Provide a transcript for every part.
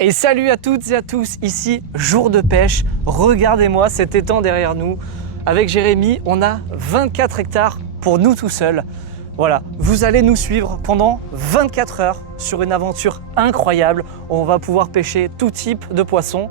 Et salut à toutes et à tous, ici Jour de Pêche. Regardez-moi cet étang derrière nous. Avec Jérémy, on a 24 hectares pour nous tout seuls. Voilà, vous allez nous suivre pendant 24 heures sur une aventure incroyable. On va pouvoir pêcher tout type de poissons.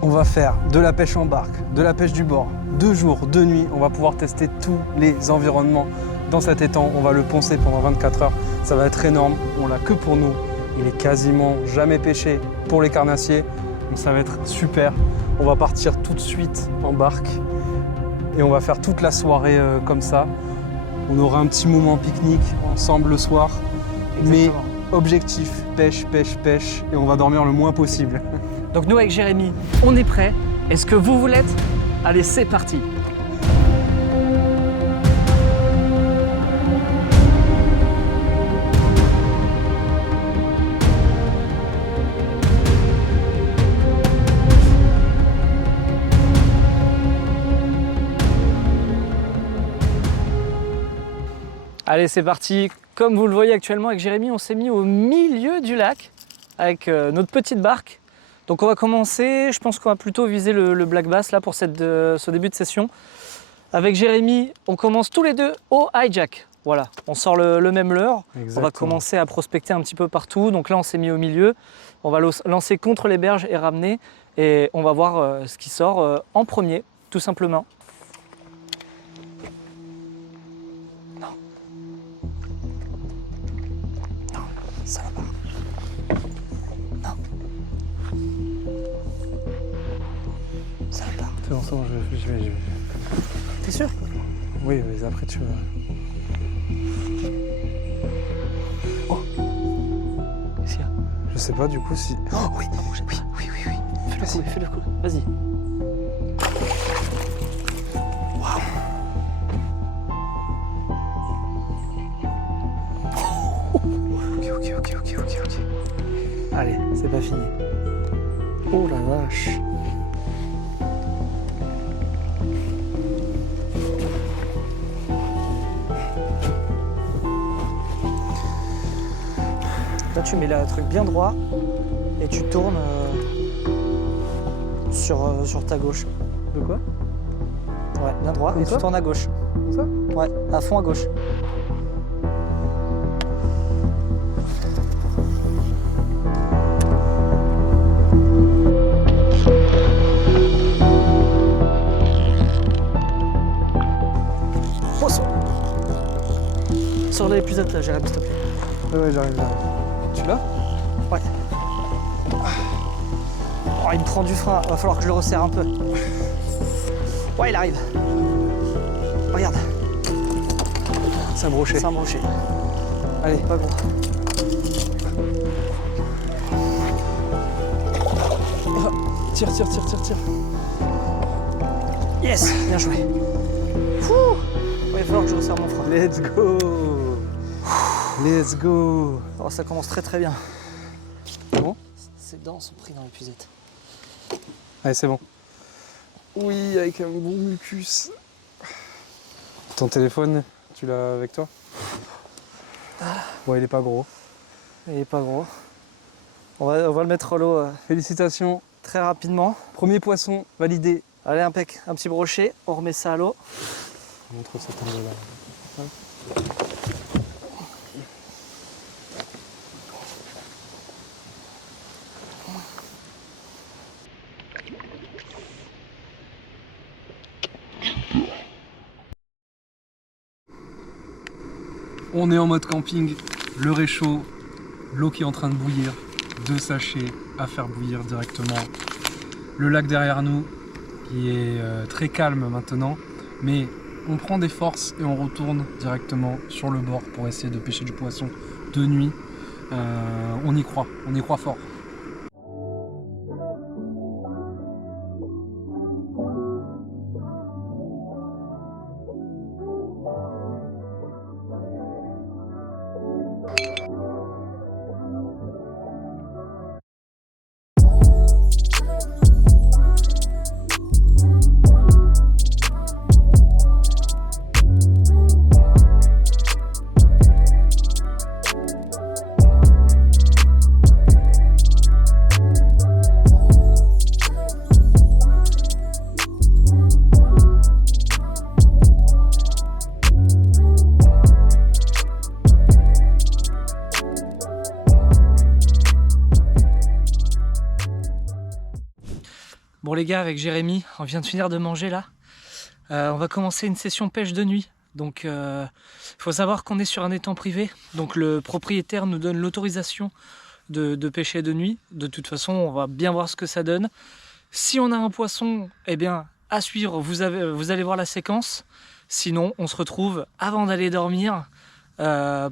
On va faire de la pêche en barque, de la pêche du bord, 2 jours, 2 nuits. On va pouvoir tester tous les environnements dans cet étang. On va le poncer pendant 24 heures. Ça va être énorme. On l'a que pour nous. Il est quasiment jamais pêché pour les carnassiers. Donc ça va être super. On va partir tout de suite en barque et on va faire toute la soirée comme ça. On aura un petit moment pique-nique ensemble le soir. Exactement. Mais objectif, pêche, pêche, pêche. Et on va dormir le moins possible. Donc nous avec Jérémy, on est prêts. Est-ce que vous l'êtes? Allez, c'est parti. Allez, c'est parti. Comme vous le voyez actuellement avec Jérémy, on s'est mis au milieu du lac avec notre petite barque. Donc on va commencer, je pense qu'on va plutôt viser le black bass là pour ce début de session. Avec Jérémy, on commence tous les deux au hijack. Voilà, on sort le même leurre. On va commencer à prospecter un petit peu partout. Donc là, on s'est mis au milieu. On va lancer contre les berges et ramener. Et on va voir ce qui sort en premier, tout simplement. Ça va pas. Non. Ça va pas. C'est bon, je vais. T'es sûr? Oui, mais après tu vas. Oh. Qu'est-ce qu'il y a? Je sais pas du coup si. Oh oui, oui. Fais-le coup. Vas-y. Waouh. Ok. Allez, c'est pas fini. Oh la vache. Là, tu mets le truc bien droit et tu tournes sur ta gauche. De quoi? Ouais, bien droit Comme et ça? tu tournes à gauche. Comme ça? Ouais, à fond à gauche. Sur l'épuisette là, Jérémy, s'il te plaît. Ouais, j'arrive. Tu l'as? Ouais. Oh, il me prend du frein, va falloir que je le resserre un peu. Ouais, il arrive. Regarde, C'est un brochet. c'est un brochet. Allez. Pas gros. Tire. Yes, bien joué. Fouh. Ouais, il va falloir que je resserre mon frein. Let's go. Oh, ça commence très bien. Bon. Ces dents sont prises dans l'épuisette. Allez, c'est bon. Oui, avec un bon mucus. Ton téléphone, tu l'as avec toi? Bon, il est pas gros. Il est pas gros. On va le mettre à l'eau Félicitations. très rapidement. Premier poisson validé. Allez, impec, un petit brochet, on remet ça à l'eau. Montre cet angle-là. On est en mode camping, le réchaud, l'eau qui est en train de bouillir, 2 sachets à faire bouillir directement. Le lac derrière nous qui est très calme maintenant, mais on prend des forces et on retourne directement sur le bord pour essayer de pêcher du poisson de nuit. On y croit fort. Bon les gars, avec Jérémy, on vient de finir de manger là. On va commencer une session pêche de nuit. Donc il faut savoir qu'on est sur un étang privé. Donc le propriétaire nous donne l'autorisation de pêcher de nuit. De toute façon, on va bien voir ce que ça donne. Si on a un poisson, eh bien à suivre, vous allez voir la séquence. Sinon, on se retrouve avant d'aller dormir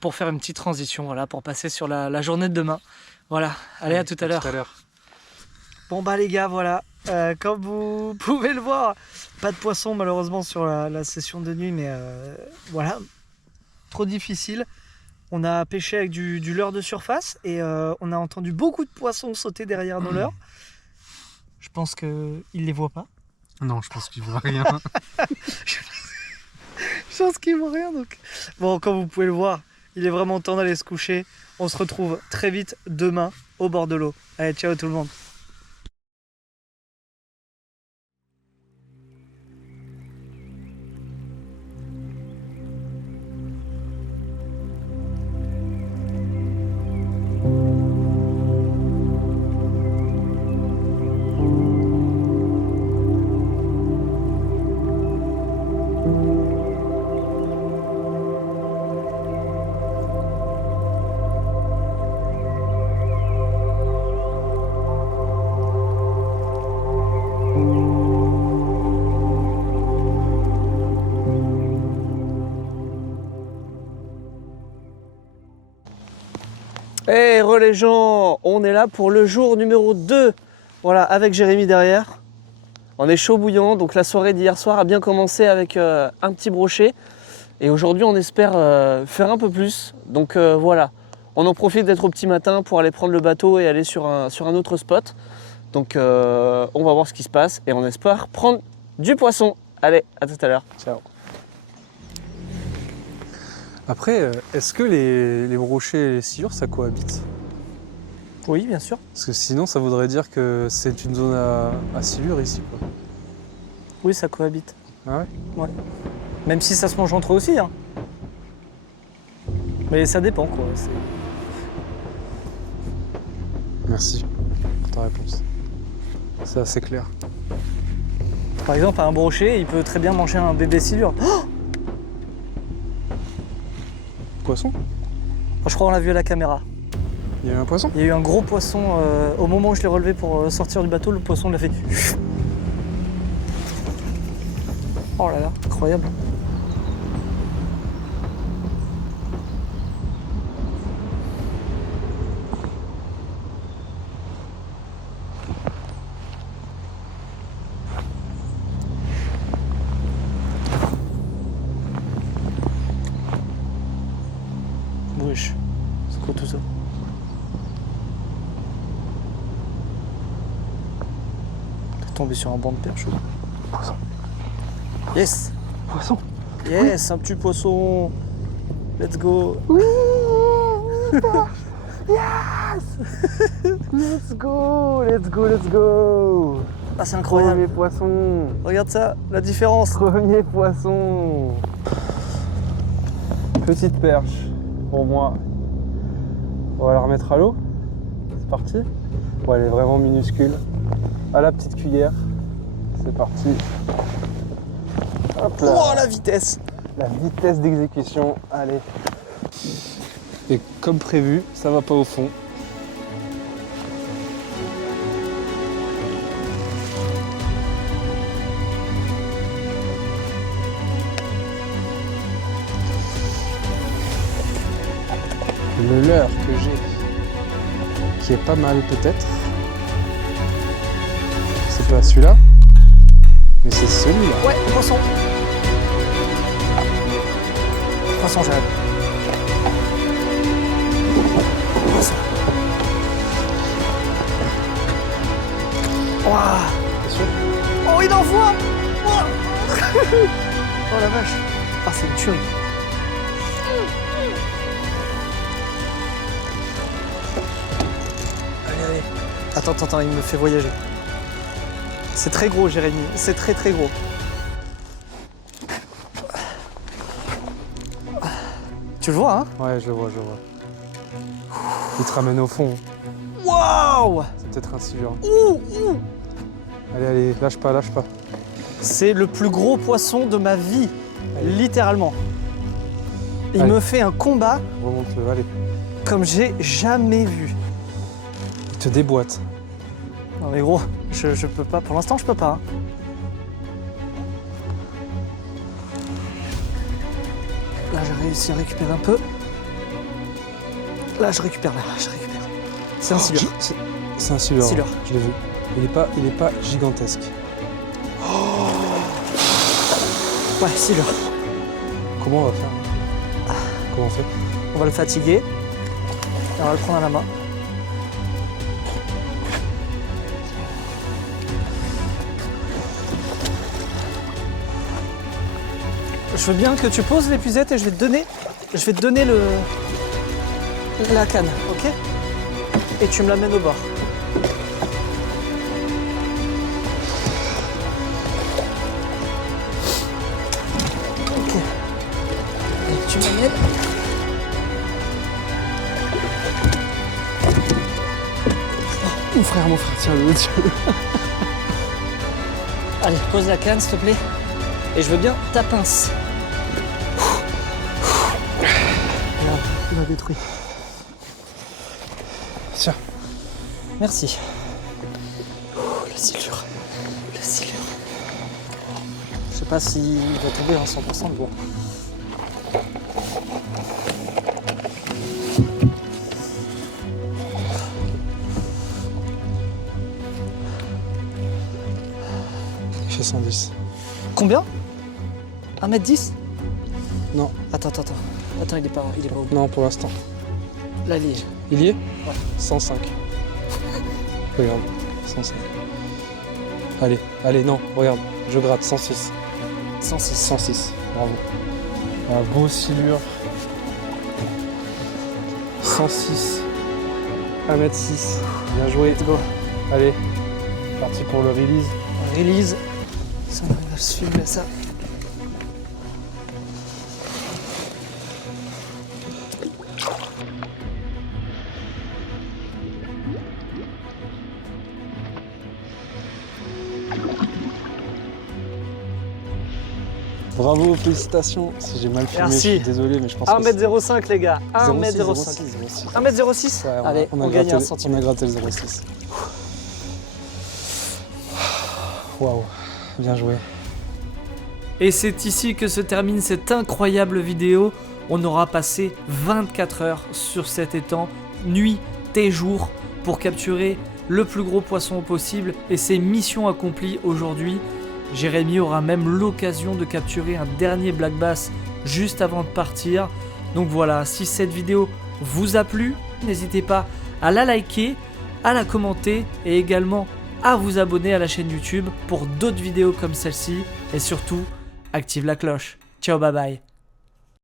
pour faire une petite transition, voilà, pour passer sur la journée de demain. Voilà, allez, à tout à l'heure. Bon bah les gars, voilà, comme vous pouvez le voir, pas de poisson malheureusement sur la session de nuit, mais voilà, trop difficile. On a pêché avec du leurre de surface et on a entendu beaucoup de poissons sauter derrière nos leurres. Je pense qu'ils ne les voient pas. Non, je pense qu'ils voient rien. Je pense qu'ils voient rien donc. Bon, comme vous pouvez le voir, il est vraiment temps d'aller se coucher. On se retrouve très vite demain au bord de l'eau. Allez, ciao tout le monde. Hey les gens, on est là pour le jour numéro 2. Voilà, avec Jérémy derrière. On est chaud bouillant, donc la soirée d'hier soir a bien commencé avec un petit brochet. Et aujourd'hui on espère faire un peu plus. Donc voilà, on en profite d'être au petit matin pour aller prendre le bateau et aller sur un autre spot. Donc on va voir ce qui se passe et on espère prendre du poisson. Allez, à tout à l'heure. Ciao. Après, est-ce que les brochets et les sciures, ça cohabite? Oui, bien sûr. Parce que sinon, ça voudrait dire que c'est une zone à silure ici, quoi. Oui, ça cohabite. Ah ouais? Ouais. Même si ça se mange entre eux aussi, hein. Mais ça dépend, quoi. Merci pour ta réponse. C'est assez clair. Par exemple, un brochet, il peut très bien manger un bébé silure. Oh, Poisson? je crois qu'on l'a vu à la caméra. Il y a eu un poisson? Il y a eu un gros poisson, au moment où je l'ai relevé pour sortir du bateau, le poisson l'a fait. Oh là là, incroyable. Wesh, c'est quoi tout ça? T'es tombé sur un banc de perche. Poisson. Yes! Poisson? Yes, un petit poisson! Let's go! Yes! Let's go! Let's go! Let's go! Ah, c'est incroyable! Premier poisson! Regarde ça, la différence! Premier poisson! Petite perche pour moi. On va la remettre à l'eau. C'est parti. Bon, elle est vraiment minuscule. À la petite cuillère. C'est parti. Hop là. Oh, la vitesse! La vitesse d'exécution. Allez. Et comme prévu, ça va pas au fond. Le leurre que j'ai, qui est pas mal peut-être. C'est pas celui-là, mais c'est celui-là. Ouais, poisson! Poisson, j'arrête. Poisson. Ouah. T'es sûr? Oh, il envoie! Oh, oh la vache! Ah, c'est une tuerie! Allez. Attends, il me fait voyager. C'est très gros, Jérémy. C'est très très gros. Tu le vois, hein? Ouais, je le vois. Il te ramène au fond. Waouh! C'est peut-être un silure. Ouh! Allez, allez, lâche pas, lâche pas. C'est le plus gros poisson de ma vie, Allez. littéralement. Il Allez. me fait un combat Remonte-le, allez. comme j'ai jamais vu. Il te déboîte. Non mais gros, je peux pas, pour l'instant je peux pas. Hein. Là j'ai réussi à récupérer un peu. Là je récupère, C'est un silure. C'est un silure. Silure. Je l'ai vu. Il est pas gigantesque. Ouais, silure. Comment on va faire? Comment on fait? On va le fatiguer. Et on va le prendre à la main. Je veux bien que tu poses l'épuisette et je vais te donner la canne, ok? Et tu me l'amènes au bord. Ok. Et tu m'amènes. Oh, mon frère, tiens-le, tiens-le. Allez, pose la canne, s'il te plaît. Et je veux bien ta pince. Regarde, il m'a détruit. Tiens. Merci. Le silure. Je sais pas s'il va tomber à 100%, mais bon. Il fait 110. Combien 1m10? Non. Attends, il est pas au bout. Non, pour l'instant. Là, il est. Il y est? Ouais. 105. Regarde, 105. Allez, non, regarde, je gratte, 106. 106, bravo. Un beau silure. 106. 1m6. Bien joué. Let's go. Allez, parti pour le release. Release. Ça, on arrive à suivre ça. Bravo, félicitations. Si j'ai mal filmé, Merci. je suis désolé, mais je pense 1m05 les gars, 1m05. 1m06. 1m06 Ouais, Allez, on gagne un on a centimètre. gratté le 0,6. Waouh, bien joué. Et c'est ici que se termine cette incroyable vidéo. On aura passé 24 heures sur cet étang, nuit et jour, pour capturer le plus gros poisson possible. Et c'est mission accomplie aujourd'hui. Jérémy aura même l'occasion de capturer un dernier black bass juste avant de partir. Donc voilà, si cette vidéo vous a plu, n'hésitez pas à la liker, à la commenter et également à vous abonner à la chaîne YouTube pour d'autres vidéos comme celle-ci. Et surtout, active la cloche. Ciao, bye bye.